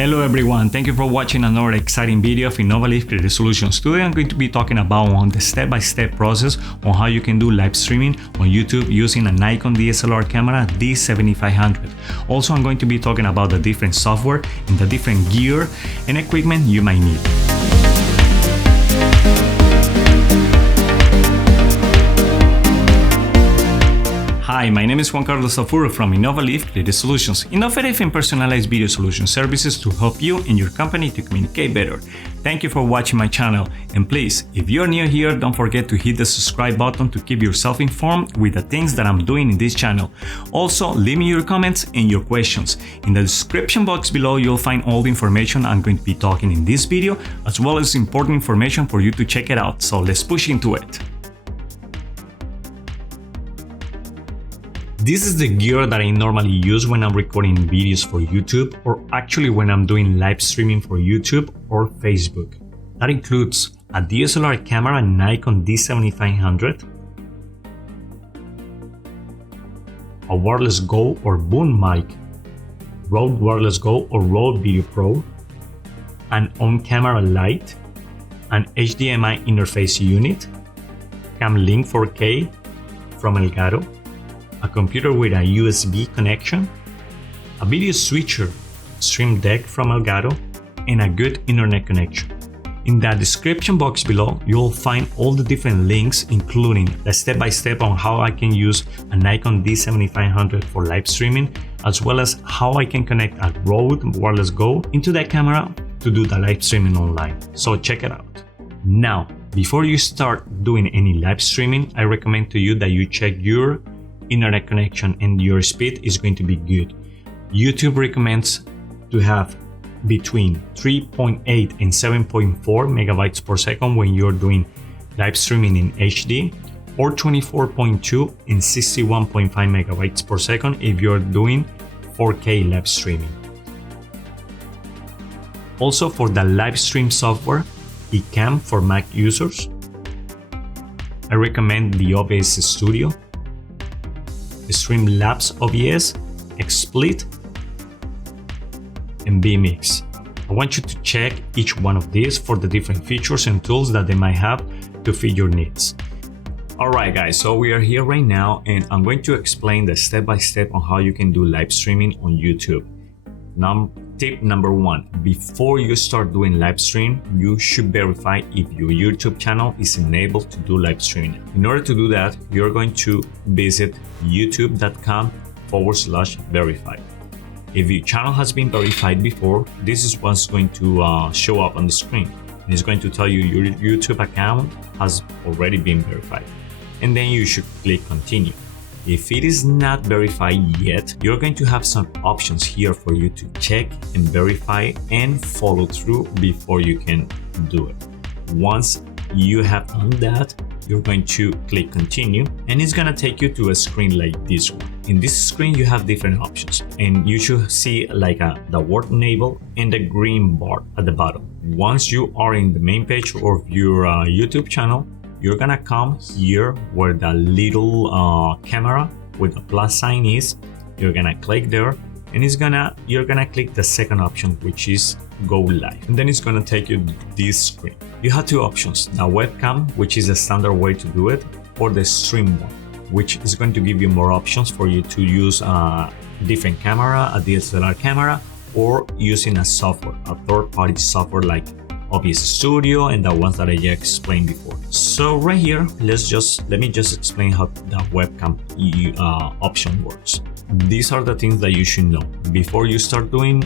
Hello everyone, thank you for watching another exciting video of Innovative Creative Solutions. Today I'm going to be talking about the step-by-step process on how you can do live streaming on YouTube using a Nikon DSLR camera D7500. Also, I'm going to be talking about the different software and the different gear and equipment you might need. Hi, my name is Juan Carlos Zafuro from Innovative Creative Solutions, innovative and personalized video solution services to help you and your company to communicate better. Thank you for watching my channel, and please, if you're new here, don't forget to hit the subscribe button to keep yourself informed with the things that I'm doing in this channel. Also, leave me your comments and your questions. In the description box below, you'll find all the information I'm going to be talking in this video, as well as important information for you to check it out. So let's push into it. This is the gear that I normally use when I'm recording videos for YouTube, or actually when I'm doing live streaming for YouTube or Facebook. That includes a DSLR camera Nikon D7500, a wireless Go or boom mic, Rode Wireless Go or Rode Video Pro, an on-camera light, an HDMI interface unit, Cam Link 4K from Elgato, a computer with a USB connection, a video switcher Stream Deck from Elgato, and a good internet connection. In the description box below, you'll find all the different links, including the step-by-step on how I can use a Nikon D7500 for live streaming, as well as how I can connect a Rode Wireless Go into that camera to do the live streaming online. So check it out. Now, before you start doing any live streaming, I recommend to you that you check your internet connection and your speed is going to be good. YouTube recommends to have between 3.8 and 7.4 megabytes per second when you're doing live streaming in HD, or 24.2 and 61.5 megabytes per second if you're doing 4K live streaming. Also, for the live stream software, Webcam for Mac users, I recommend the OBS Studio, Streamlabs OBS, XSplit, and vMix. I want you to check each one of these for the different features and tools that they might have to fit your needs. Alright guys, so we are here right now and I'm going to explain the step-by-step on how you can do live streaming on YouTube. Tip number 1, before you start doing live stream, you should verify if your YouTube channel is enabled to do live streaming. In order to do that, you're going to visit youtube.com/verify. If your channel has been verified before, this is what's going to show up on the screen. It's going to tell you your YouTube account has already been verified, and then you should click continue. If it is not verified yet, you're going to have some options here for you to check and verify and follow through before you can do it. Once you have done that, you're going to click continue, and it's gonna take you to a screen like this one. In this screen, you have different options, and you should see like the word enable and the green bar at the bottom. Once you are in the main page of your YouTube channel, you're gonna come here where the little camera with the plus sign is. You're gonna click there, and you're gonna click the second option, which is go live, and then it's gonna take you to this screen. You have two options: the webcam, which is a standard way to do it, or the stream one, which is going to give you more options for you to use a different camera, a DSLR camera, or using a software, a third-party software like OBS Studio and the ones that I just explained before. So right here, let me just explain how the webcam option works. These are the things that you should know. Before you start doing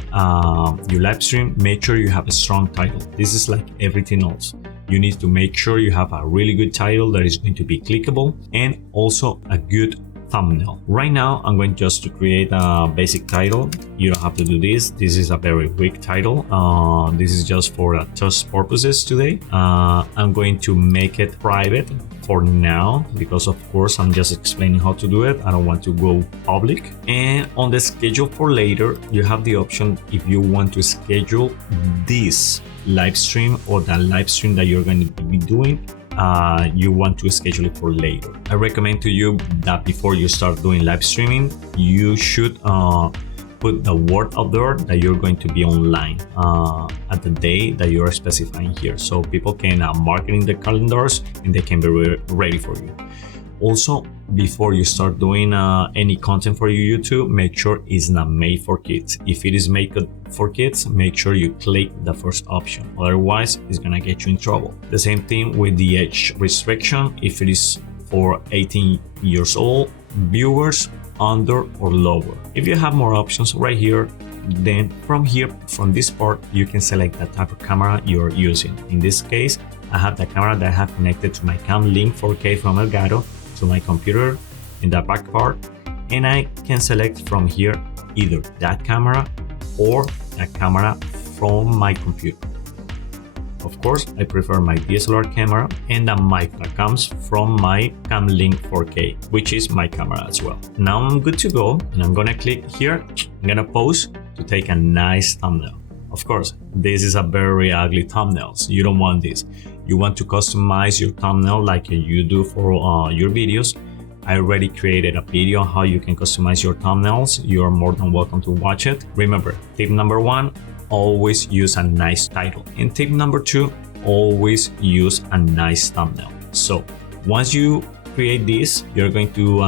your live stream, make sure you have a strong title. This is like everything else. You need to make sure you have a really good title that is going to be clickable, and also a good thumbnail. Right now, I'm going just to create a basic title. You don't have to do this. This is a very weak title. This is just for test purposes today. I'm going to make it private for now, because of course I'm just explaining how to do it. I don't want to go public. And on the schedule for later, you have the option if you want to schedule this live stream or the live stream that you're going to be doing. You want to schedule it for later. I recommend to you that before you start doing live streaming, you should put the word out there that you're going to be online at the day that you're specifying here, so people can mark it in the calendars and they can be ready for you. Also, before you start doing any content for your YouTube, make sure it's not made for kids. If it is made for kids, make sure you click the first option. Otherwise, it's gonna get you in trouble. The same thing with the age restriction. If it is for 18 years old, viewers under or lower. If you have more options right here, then from this part, you can select the type of camera you're using. In this case, I have the camera that I have connected to my Cam Link 4K from Elgato to my computer in the back part, and I can select from here either that camera or a camera from my computer. Of course, I prefer my DSLR camera and the mic that comes from my Cam Link 4K, which is my camera as well. Now I'm good to go, and I'm gonna click here. I'm gonna pose to take a nice thumbnail. Of course, this is a very ugly thumbnail, so you don't want this. You want to customize your thumbnail like you do for your videos. I already created a video on how you can customize your thumbnails. You are more than welcome to watch it. Remember, tip number 1, always use a nice title. And tip number 2, always use a nice thumbnail. So once you create this, you're going to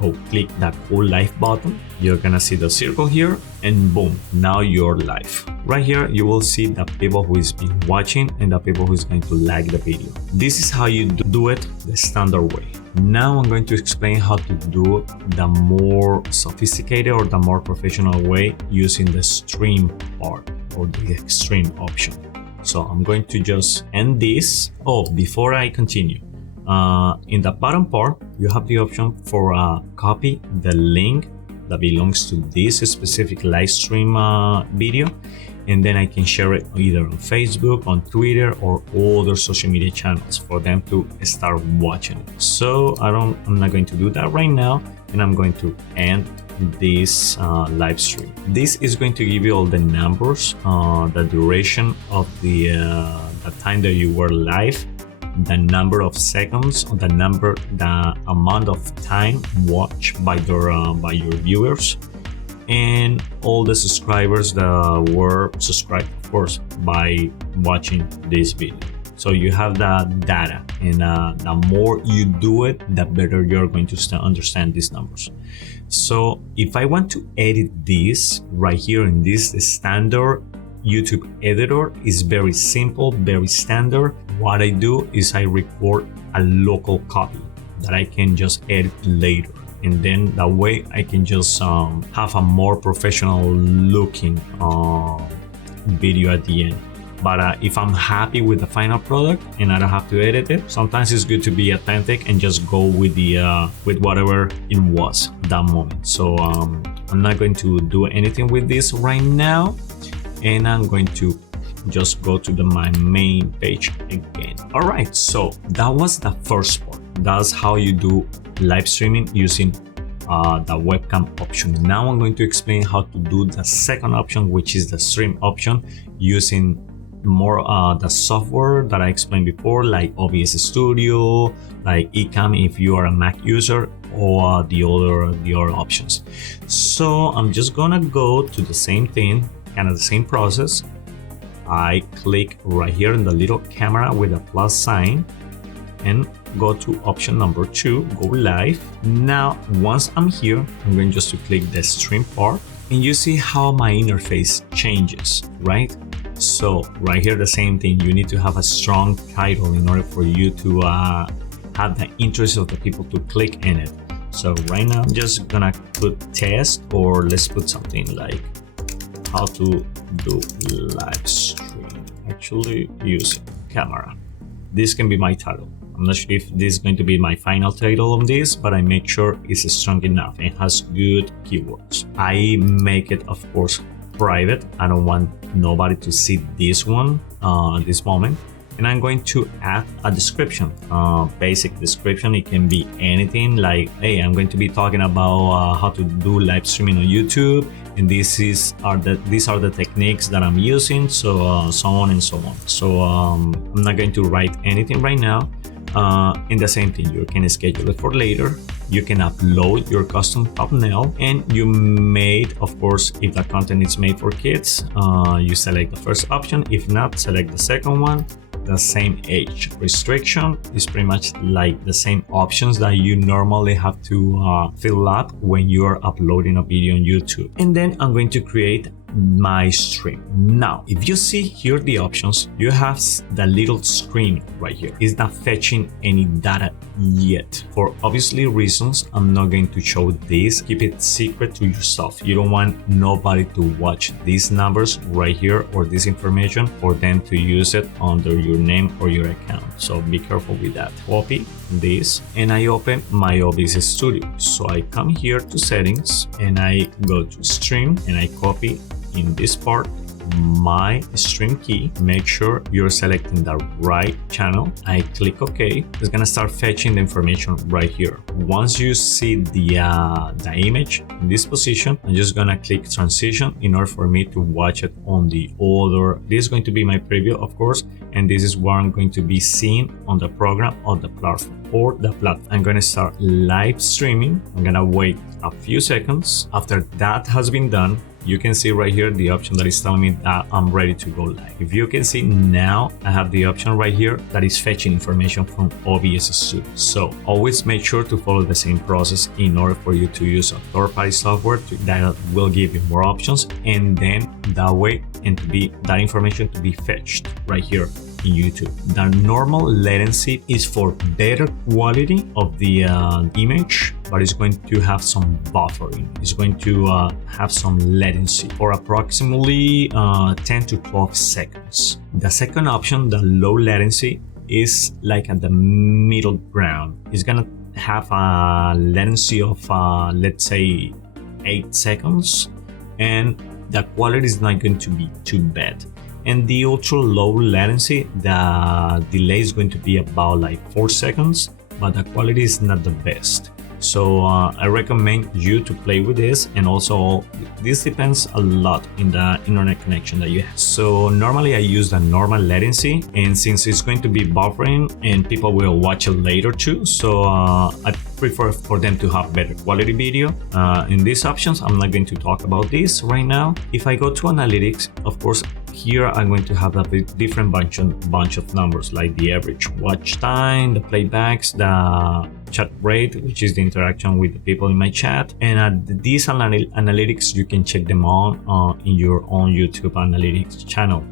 go click that Go Live button. You're gonna see the circle here, and boom, now you're live. Right here, you will see the people who is been watching and the people who is going to like the video. This is how you do it the standard way. Now I'm going to explain how to do the more sophisticated or the more professional way using the stream part or the extreme option. So I'm going to just end this. Oh, before I continue, in the bottom part, you have the option for copy the link that belongs to this specific live stream video, and then I can share it either on Facebook, on Twitter, or other social media channels for them to start watching it. So I'm not going to do that right now, and I'm going to end this live stream. This is going to give you all the numbers, the duration of the time that you were live, the number of seconds, the amount of time watched by your viewers, and all the subscribers that were subscribed, of course, by watching this video. So you have the data, and the more you do it, the better you're going to understand these numbers. So if I want to edit this right here in this standard YouTube editor, is very simple, very standard. What I do is I record a local copy that I can just edit later, and then that way I can just have a more professional looking video at the end. But if I'm happy with the final product and I don't have to edit it, sometimes it's good to be authentic and just go with whatever it was that moment. So I'm not going to do anything with this right now, and I'm going to just go to my main page again. All right, so that was the first part. That's how you do live streaming using the webcam option. Now I'm going to explain how to do the second option, which is the stream option, using more the software that I explained before, like OBS Studio, like Ecamm if you are a Mac user, or the other options. So I'm just gonna go to the same thing, kind of the same process. I click right here in the little camera with a plus sign and go to option number 2, go live. Now once I'm here, I'm going just to click the stream part, and you see how my interface changes, right? So right here, the same thing. You need to have a strong title in order for you to have the interest of the people to click in it. So right now I'm just gonna put test, or let's put something like how to do live stream actually using camera. This can be my title. I'm not sure if this is going to be my final title on this, but I make sure it's strong enough and has good keywords. I make it, of course, private. I don't want nobody to see this one at this moment. And I'm going to add a description, basic description. It can be anything like, hey, I'm going to be talking about how to do live streaming on YouTube, and these are the techniques that I'm using, so so on and so on. So I'm not going to write anything right now. In the same thing, you can schedule it for later. you can upload your custom thumbnail, and you made, of course, if the content is made for kids, you select the first option. If not, select the second one. The same age restriction is pretty much like the same options that you normally have to fill up when you are uploading a video on YouTube. And then I'm going to create my stream. Now, if you see here the options, you have the little screen right here. It's not fetching any data yet. For obviously reasons, I'm not going to show this. Keep it secret to yourself. You don't want nobody to watch these numbers right here or this information for them to use it under your name or your account. So be careful with that. Copy this and I open my OBS Studio. So I come here to settings and I go to stream and I copy in this part my stream key. Make sure you're selecting the right channel. I click OK. It's gonna start fetching the information right here. Once you see the image in this position, I'm just gonna click transition in order for me to watch it on the other. This is going to be my preview, of course, and this is what I'm going to be seeing on the program or the platform. I'm gonna start live streaming. I'm gonna wait a few seconds. After that has been done, you can see right here the option that is telling me that I'm ready to go live. If you can see now, I have the option right here that is fetching information from OBS Studio. So always make sure to follow the same process in order for you to use a third-party software that will give you more options, and then that way and to be that information to be fetched right here in YouTube. The normal latency is for better quality of the image, but it's going to have some buffering. It's going to have some latency for approximately 10 to 12 seconds. The second option, the low latency, is like at the middle ground. It's gonna have a latency of let's say 8 seconds, and the quality is not going to be too bad. And the ultra low latency, the delay is going to be about like 4 seconds, but the quality is not the best. So I recommend you to play with this, and also this depends a lot in the internet connection that you have. So normally I use the normal latency, and since it's going to be buffering and people will watch it later too, so I prefer for them to have better quality video. In these options, I'm not going to talk about this right now. If I go to analytics, of course, here I'm going to have a different bunch of numbers, like the average watch time, the playbacks, the chat rate, which is the interaction with the people in my chat, and these analytics you can check them on in your own YouTube analytics channel.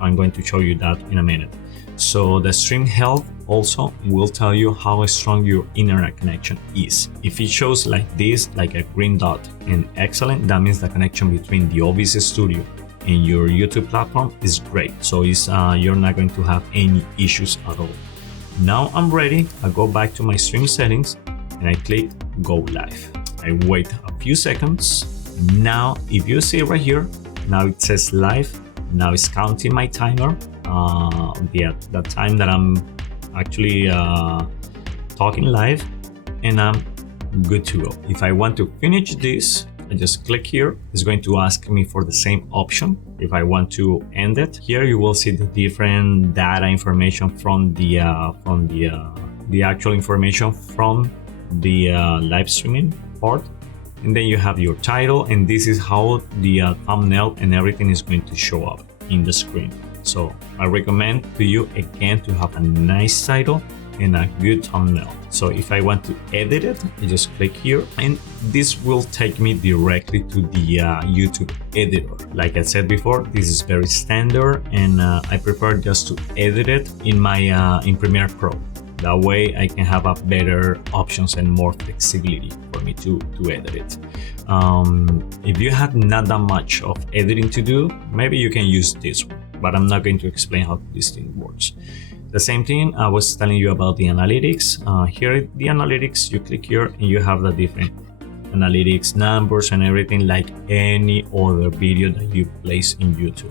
I'm going to show you that in a minute. So the stream health also will tell you how strong your internet connection is. If it shows like this, like a green dot and excellent, that means the connection between the OBS Studio and your YouTube platform is great. So it's you're not going to have any issues at all. Now I'm ready. I go back to my stream settings and I click go live. I wait a few seconds. Now, if you see right here, now it says live. Now it's counting my timer, the time that I'm actually talking live, and I'm good to go. If I want to finish this, I just click here. It's going to ask me for the same option. If I want to end it, here you will see the different data information from the actual information from the live streaming part. And then you have your title, and this is how the thumbnail and everything is going to show up in the screen. So I recommend to you again to have a nice title and a good thumbnail. So if I want to edit it, I just click here, and this will take me directly to the YouTube editor. Like I said before, this is very standard, and I prefer just to edit it in my in Premiere Pro. That way I can have a better options and more flexibility for me to edit it. If you have not that much of editing to do, maybe you can use this one, but I'm not going to explain how this thing works. The same thing I was telling you about the analytics. Here, the analytics, you click here and you have the different analytics numbers and everything like any other video that you place in YouTube.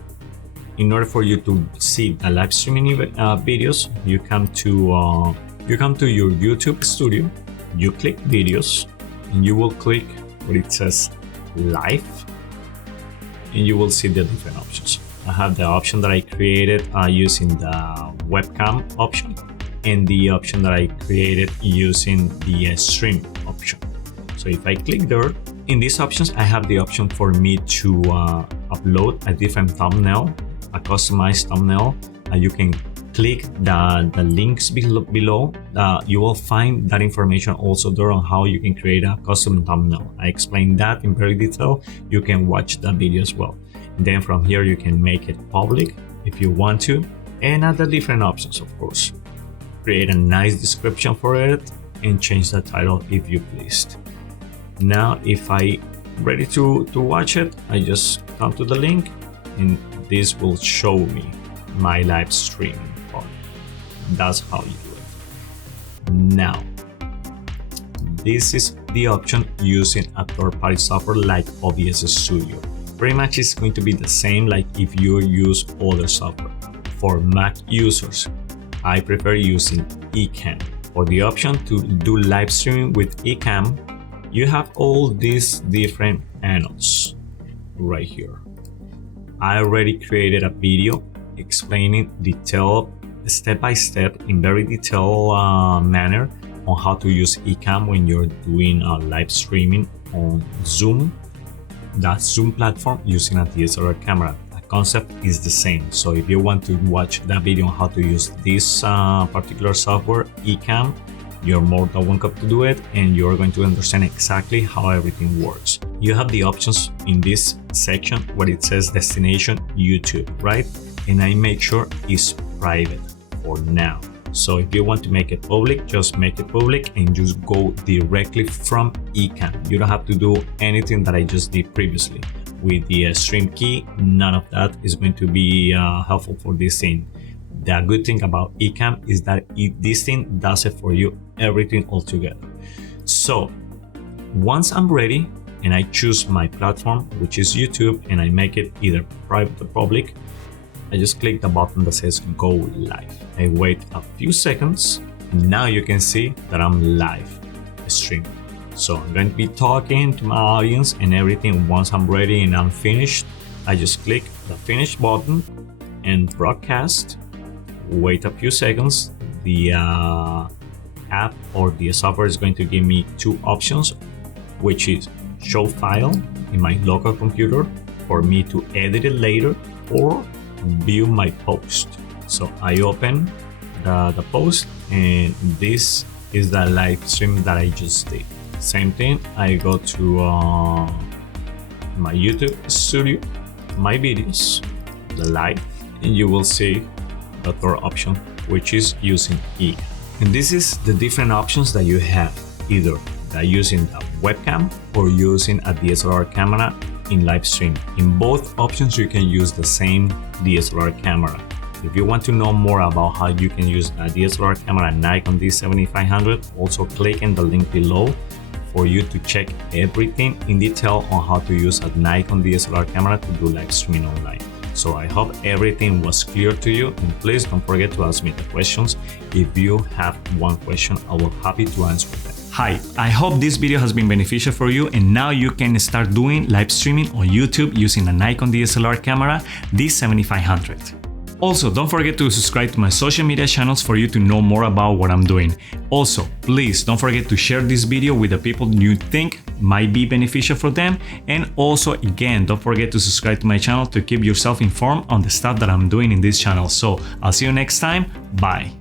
In order for you to see the live streaming videos, you come to your YouTube Studio, you click videos, and you will click where it says live, and you will see the different options. I have the option that I created using the webcam option. and the option that I created using the stream option. So if I click there, in these options, I have the option for me to upload a different thumbnail, a customized thumbnail. You can click the links below. You will find that information also there on how you can create a custom thumbnail. I explained that in very detail. You can watch that video as well. And then from here, you can make it public if you want to, and other different options, of course. Create a nice description for it and change the title if you pleased. Now, if I ready to watch it, I just come to the link and this will show me my live streaming part. That's how you do it. Now, this is the option using a third-party software like OBS Studio. Pretty much it's going to be the same like if you use other software. For Mac users, I prefer using Ecamm. For the option to do live streaming with Ecamm, you have all these different panels right here. I already created a video explaining detailed step-by-step in very detailed manner on how to use Ecamm when you're doing live streaming on Zoom, that Zoom platform using a DSLR camera. The concept is the same. So if you want to watch that video on how to use this particular software, Ecamm, you're more than welcome to do it, and you're going to understand exactly how everything works. You have the options in this section where it says destination YouTube, right? And I make sure it's private for now. So if you want to make it public, just make it public and just go directly from Ecamm. You don't have to do anything that I just did previously. With the stream key, none of that is going to be helpful for this thing. The good thing about Ecamm is that this thing does it for you, everything all together. So once I'm ready and I choose my platform, which is YouTube, and I make it either private or public, I just click the button that says go live. I wait a few seconds. Now you can see that I'm live streaming. So I'm going to be talking to my audience and everything. Once I'm ready and I'm finished, I just click the finish button and broadcast. Wait a few seconds. The app or the software is going to give me two options, which is show file in my local computer for me to edit it later, or view my post. So I open the post, and this is the live stream that I just did. Same thing, I go to my YouTube studio, my videos, the live, and you will see the third option, which is using Ecamm. And this is the different options that you have, either that using the webcam or using a DSLR camera in live stream. In both options, you can use the same DSLR camera. If you want to know more about how you can use a DSLR camera Nikon D7500, also click in the link below for you to check everything in detail on how to use a Nikon DSLR camera to do live streaming online. So I hope everything was clear to you, and please don't forget to ask me the questions. If you have one question, I will be happy to answer them. Hi, I hope this video has been beneficial for you, and now you can start doing live streaming on YouTube using a Nikon DSLR camera D7500. Also, don't forget to subscribe to my social media channels for you to know more about what I'm doing. Also, please don't forget to share this video with the people you think might be beneficial for them. And also, again, don't forget to subscribe to my channel to keep yourself informed on the stuff that I'm doing in this channel. So, I'll see you next time. Bye.